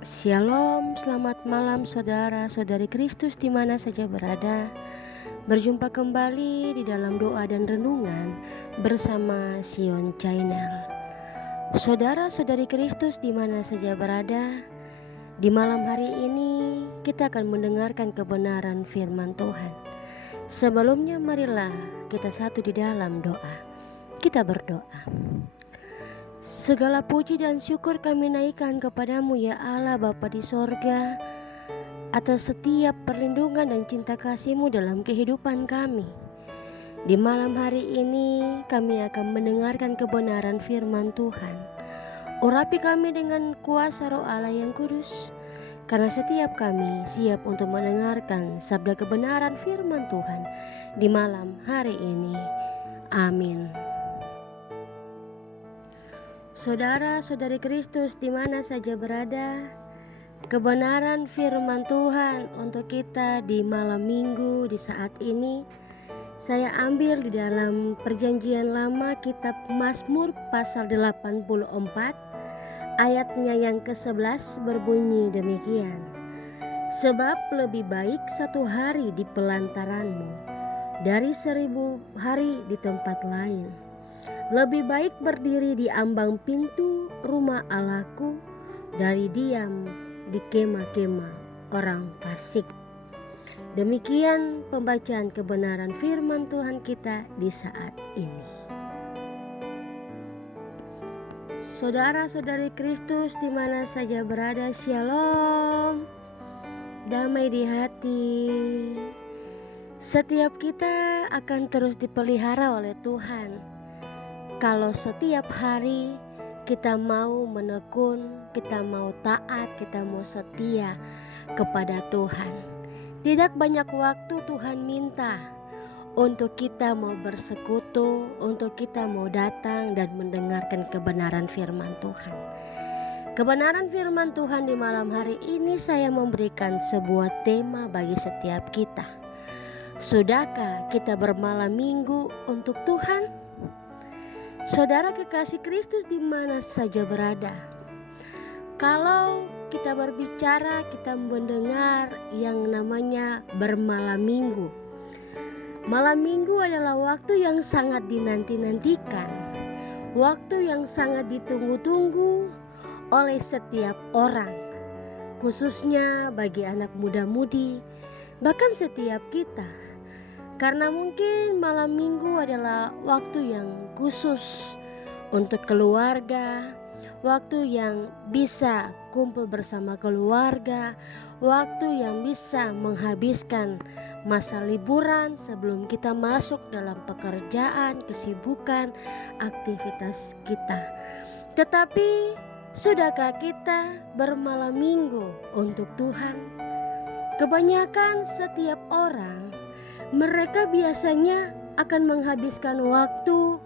Shalom, selamat malam saudara-saudari Kristus di mana saja berada. Berjumpa kembali di dalam doa dan renungan bersama Sion Channel. Saudara-saudari Kristus di mana saja berada, di malam hari ini kita akan mendengarkan kebenaran firman Tuhan. Sebelumnya marilah kita satu di dalam doa. Kita berdoa. Segala puji dan syukur kami naikkan kepadamu ya Allah Bapa di sorga, atas setiap perlindungan dan cinta kasih-Mu dalam kehidupan kami. Di malam hari ini kami akan mendengarkan kebenaran firman Tuhan. Urapi kami dengan kuasa Roh Allah yang kudus, karena setiap kami siap untuk mendengarkan sabda kebenaran firman Tuhan di malam hari ini. Amin. Saudara-saudari Kristus di mana saja berada, kebenaran firman Tuhan untuk kita di malam minggu di saat ini saya ambil di dalam Perjanjian Lama kitab Mazmur pasal 84 ayatnya yang ke-11 berbunyi demikian. Sebab lebih baik satu hari di pelantaranmu dari 1000 hari di tempat lain. Lebih baik berdiri di ambang pintu rumah Allahku dari diam di kemah-kemah orang fasik. Demikian pembacaan kebenaran firman Tuhan kita di saat ini. Saudara-saudari Kristus di mana saja berada, shalom, damai di hati. Setiap kita akan terus dipelihara oleh Tuhan. Kalau setiap hari kita mau menekun, kita mau taat, kita mau setia kepada Tuhan. Tidak banyak waktu Tuhan minta untuk kita mau bersekutu, untuk kita mau datang dan mendengarkan kebenaran firman Tuhan. Kebenaran firman Tuhan di malam hari ini saya memberikan sebuah tema bagi setiap kita. Sudahkah kita bermalam minggu untuk Tuhan? Saudara kekasih Kristus di mana saja berada, kalau kita berbicara, kita mendengar yang namanya bermalam minggu. Malam minggu adalah waktu yang sangat dinanti-nantikan, waktu yang sangat ditunggu-tunggu oleh setiap orang, khususnya bagi anak muda-mudi, bahkan setiap kita. Karena mungkin malam minggu adalah waktu yang khusus untuk keluarga, waktu yang bisa kumpul bersama keluarga, waktu yang bisa menghabiskan masa liburan sebelum kita masuk dalam pekerjaan, kesibukan, aktivitas kita. Tetapi sudahkah kita bermalam minggu untuk Tuhan? Kebanyakan setiap orang, mereka biasanya akan menghabiskan waktu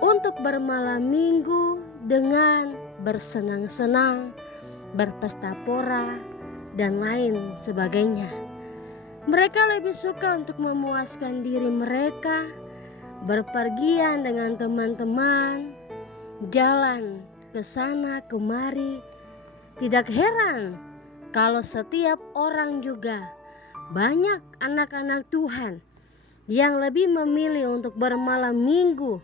untuk bermalam minggu dengan bersenang-senang, berpesta pora, dan lain sebagainya. Mereka lebih suka untuk memuaskan diri mereka, berpergian dengan teman-teman, jalan ke sana kemari. Tidak heran kalau setiap orang juga, banyak anak-anak Tuhan yang lebih memilih untuk bermalam minggu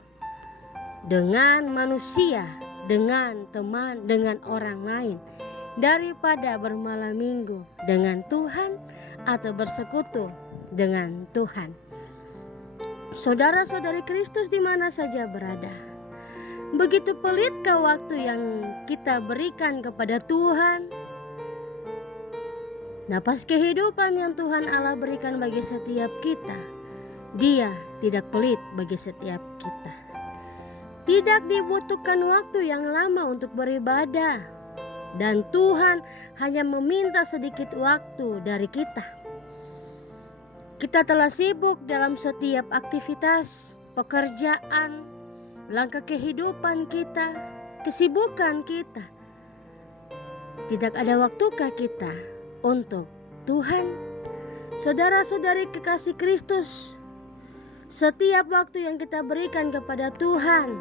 dengan manusia, dengan teman, dengan orang lain, daripada bermalam minggu dengan Tuhan atau bersekutu dengan Tuhan. Saudara-saudari Kristus di mana saja berada, begitu pelitkah waktu yang kita berikan kepada Tuhan? Napas kehidupan yang Tuhan Allah berikan bagi setiap kita, Dia tidak pelit bagi setiap kita. Tidak dibutuhkan waktu yang lama untuk beribadah, dan Tuhan hanya meminta sedikit waktu dari kita. Kita telah sibuk dalam setiap aktivitas, pekerjaan, langkah kehidupan kita, kesibukan kita. Tidak ada waktukah kita untuk Tuhan? Saudara-saudari kekasih Kristus, setiap waktu yang kita berikan kepada Tuhan,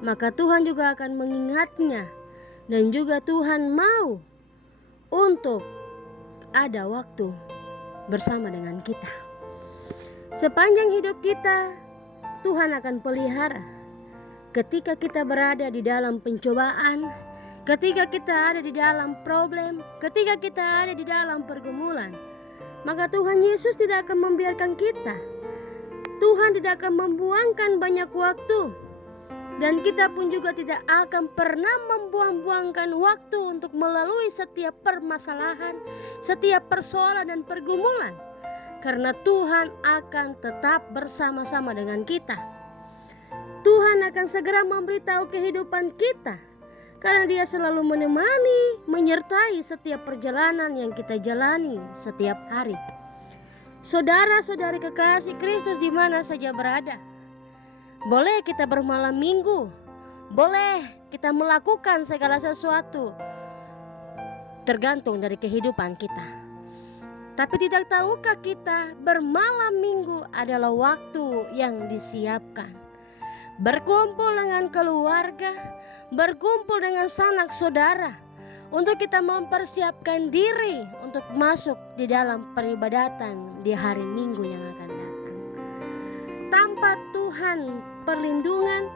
maka Tuhan juga akan mengingatnya, dan juga Tuhan mau untuk ada waktu bersama dengan kita. Sepanjang hidup kita, Tuhan akan pelihara. Ketika kita berada di dalam pencobaan, ketika kita ada di dalam problem, ketika kita ada di dalam pergumulan, maka Tuhan Yesus tidak akan membiarkan kita. Tuhan tidak akan membuangkan banyak waktu. Dan kita pun juga tidak akan pernah membuang-buangkan waktu untuk melalui setiap permasalahan, setiap persoalan dan pergumulan. Karena Tuhan akan tetap bersama-sama dengan kita. Tuhan akan segera memberitahu kehidupan kita. Karena Dia selalu menemani, menyertai setiap perjalanan yang kita jalani setiap hari. Saudara-saudari kekasih Kristus di mana saja berada, boleh kita bermalam minggu, boleh kita melakukan segala sesuatu, tergantung dari kehidupan kita. Tapi tidak tahukah kita bermalam minggu adalah waktu yang disiapkan, berkumpul dengan keluarga, berkumpul dengan sanak saudara, untuk kita mempersiapkan diri untuk masuk di dalam peribadatan di hari Minggu yang akan datang. Tanpa Tuhan perlindungan,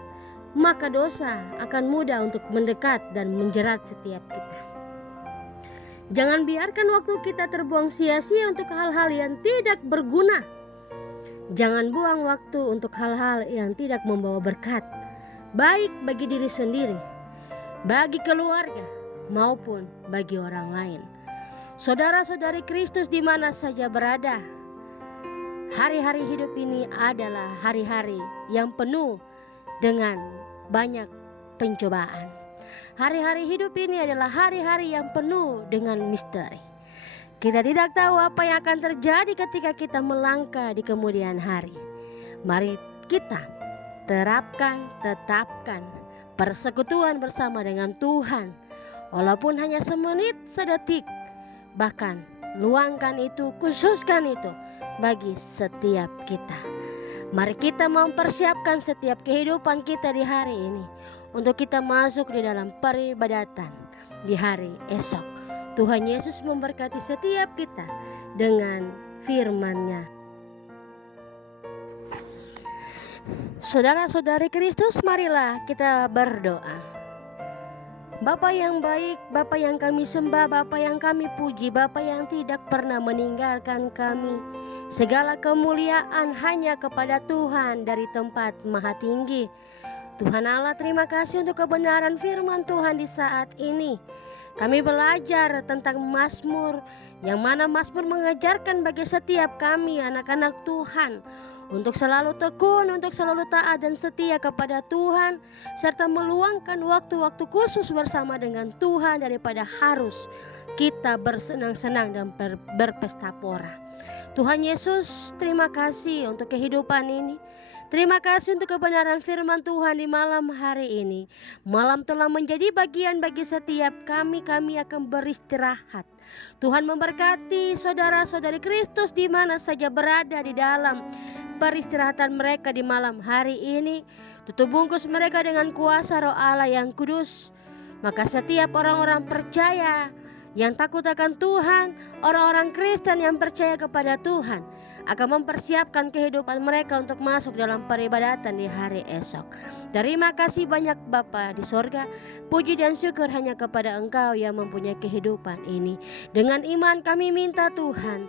maka dosa akan mudah untuk mendekat dan menjerat setiap kita. Jangan biarkan waktu kita terbuang sia-sia untuk hal-hal yang tidak berguna. Jangan buang waktu untuk hal-hal yang tidak membawa berkat, baik bagi diri sendiri, bagi keluarga, maupun bagi orang lain. Saudara-saudari Kristus di mana saja berada, hari-hari hidup ini adalah hari-hari yang penuh dengan banyak pencobaan. Hari-hari hidup ini adalah hari-hari yang penuh dengan misteri. Kita tidak tahu apa yang akan terjadi ketika kita melangkah di kemudian hari. Mari kita tetapkan persekutuan bersama dengan Tuhan. Walaupun hanya semenit, sedetik, bahkan luangkan itu, khususkan itu bagi setiap kita. Mari kita mempersiapkan setiap kehidupan kita di hari ini untuk kita masuk di dalam peribadatan di hari esok. Tuhan Yesus memberkati setiap kita dengan firman-Nya. Saudara-saudari Kristus, marilah kita berdoa. Bapa yang baik, Bapa yang kami sembah, Bapa yang kami puji, Bapa yang tidak pernah meninggalkan kami. Segala kemuliaan hanya kepada Tuhan dari tempat maha tinggi. Tuhan Allah, terima kasih untuk kebenaran firman Tuhan di saat ini. Kami belajar tentang Mazmur, yang mana Mazmur mengajarkan bagi setiap kami anak-anak Tuhan untuk selalu tekun, untuk selalu taat dan setia kepada Tuhan, serta meluangkan waktu-waktu khusus bersama dengan Tuhan daripada harus kita bersenang-senang dan berpesta pora. Tuhan Yesus, terima kasih untuk kehidupan ini. Terima kasih untuk kebenaran firman Tuhan di malam hari ini. Malam telah menjadi bagian bagi setiap kami akan beristirahat. Tuhan memberkati saudara-saudari Kristus di mana saja berada di dalam peristirahatan mereka di malam hari ini. Tutup bungkus mereka dengan kuasa Roh Allah yang kudus. Maka setiap orang-orang percaya yang takut akan Tuhan, orang-orang Kristen yang percaya kepada Tuhan, akan mempersiapkan kehidupan mereka untuk masuk dalam peribadatan di hari esok. Terima kasih banyak Bapa di sorga. Puji dan syukur hanya kepada Engkau yang mempunyai kehidupan ini. Dengan iman kami minta Tuhan,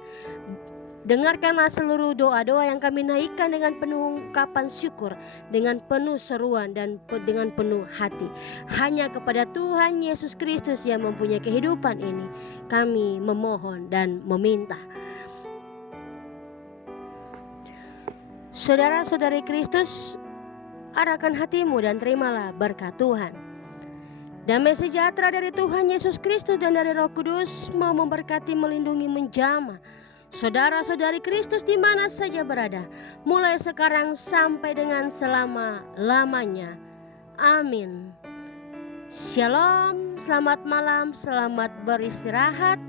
dengarkanlah seluruh doa-doa yang kami naikkan dengan penuh ungkapan syukur, dengan penuh seruan dan dengan penuh hati. Hanya kepada Tuhan Yesus Kristus yang mempunyai kehidupan ini kami memohon dan meminta. Saudara-saudari Kristus, arahkan hatimu dan terimalah berkat Tuhan. Damai sejahtera dari Tuhan Yesus Kristus dan dari Roh Kudus mau memberkati, melindungi, menjamah saudara-saudari Kristus di mana saja berada, mulai sekarang sampai dengan selama-lamanya. Amin. Shalom, selamat malam, selamat beristirahat.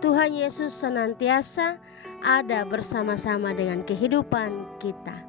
Tuhan Yesus senantiasa ada bersama-sama dengan kehidupan kita.